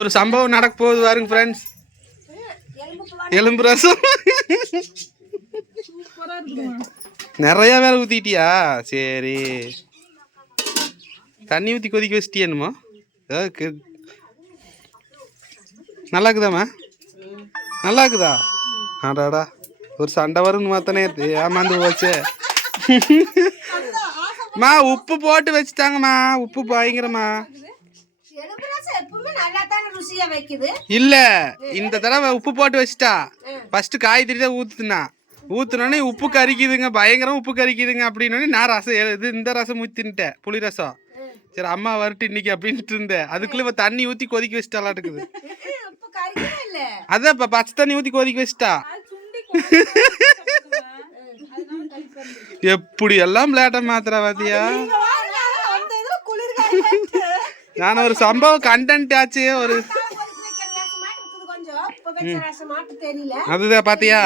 ஒரு சம்பவம் நடக்க போகுது பாருங்க ஃப்ரெண்ட்ஸ் எலும்பு ரசம். நிறைய வேலை ஊற்றிட்டியா சரி. தண்ணி ஊற்றி கொதிக்க வச்சிட்டியனுமா ஏதாவது நல்லா இருக்குதாம்மா? நல்லா இருக்குதா? ஆடாடா ஒரு சண்டை வரும்னு மாத்தானே ஏமாந்து போச்சே மா உப்பு போட்டு வச்சுட்டாங்கம்மா. உப்பு பயங்கரமா இல்ல இந்த தடவை உப்பு போட்டு வச்சுட்டா. ஃபர்ஸ்ட் காய்கறி தான் ஊத்துனா. ஊத்துனோடனே உப்பு கறிக்குதுங்க பயங்கரம் உப்பு கறிக்குதுங்க அப்படின்னோடனே நான் ரசம் இது இந்த ரசம் ஊத்தின்ட்டேன் புளி ரசம். சரி அம்மா வரட்டு இன்னைக்கு அப்படின்ட்டு இருந்தேன். அதுக்குள்ள இப்ப தண்ணி ஊத்தி கொதிக்க கறிக்கவே இல்ல. அதான் இப்ப பச்சை தண்ணி ஊத்தி கொதிக்க வச்சுட்டா. எப்படி எல்லாம் பிளேட்டை மாத்திரா பாத்தியா? நான் ஒரு சம்பவம் கண்டென்ட் ஆச்சு ஒரு கொஞ்சம் அதுதான் பாத்தியா?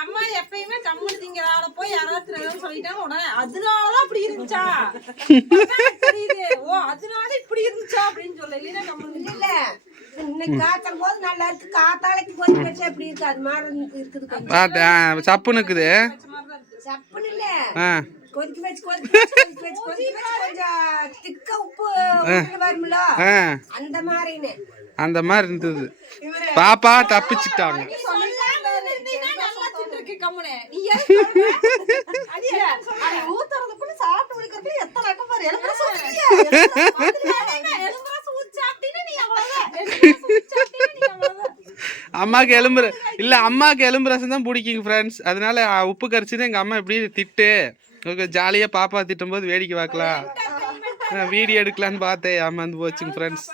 அம்மா எப்பயுமே கம்முனு திங்கிறாள போய் யாராவது சொல்லிட்டாங்க உடனே அதனாலதான் அப்படி இருந்துச்சா? தெரியுது. ஓ அதனால இப்படி இருந்துச்சா? அப்படின்னு சொல்ல. இல்லைன்னா கம்முனு இல்ல இன்னைக்கு காய்ச்சல் போது நல்லா இருக்கு. காத்தாலைக்கு வச்சா எப்படி இருக்கு? அது மாதிரி இருக்குது கொஞ்சம். சப்புன்னு கொதிக்க வச்சு கொதிக்க வச்சு கொதிக்க வச்சு கொதிக்க வச்சு கொஞ்சம் திக்க உப்பு வரும்ல ஆ அந்த மாதிரின்னு அந்த மாதிரி இருந்தது பாப்பா தப்பிச்சுட்டாங்க கம்முனு நீ ஊத்துறதுக்குள்ள சாப்பிட்டு முடிக்கிறது எத்தனை அம்மாக்கு எலும்பு இல்ல அம்மாக்கு எலும்பு ரசம் தான் பிடிக்குங்க ஃப்ரெண்ட்ஸ் அதனால உப்பு கரைச்சி எங்க அம்மா இப்படி திட்டு. ஜாலியா பாப்பா திட்டும் போது வேடிக்கை பார்க்கலாம். வீடியோ எடுக்கலான்னு பார்த்தேன் ஏமாந்து போச்சுங்க ஃப்ரெண்ட்ஸ்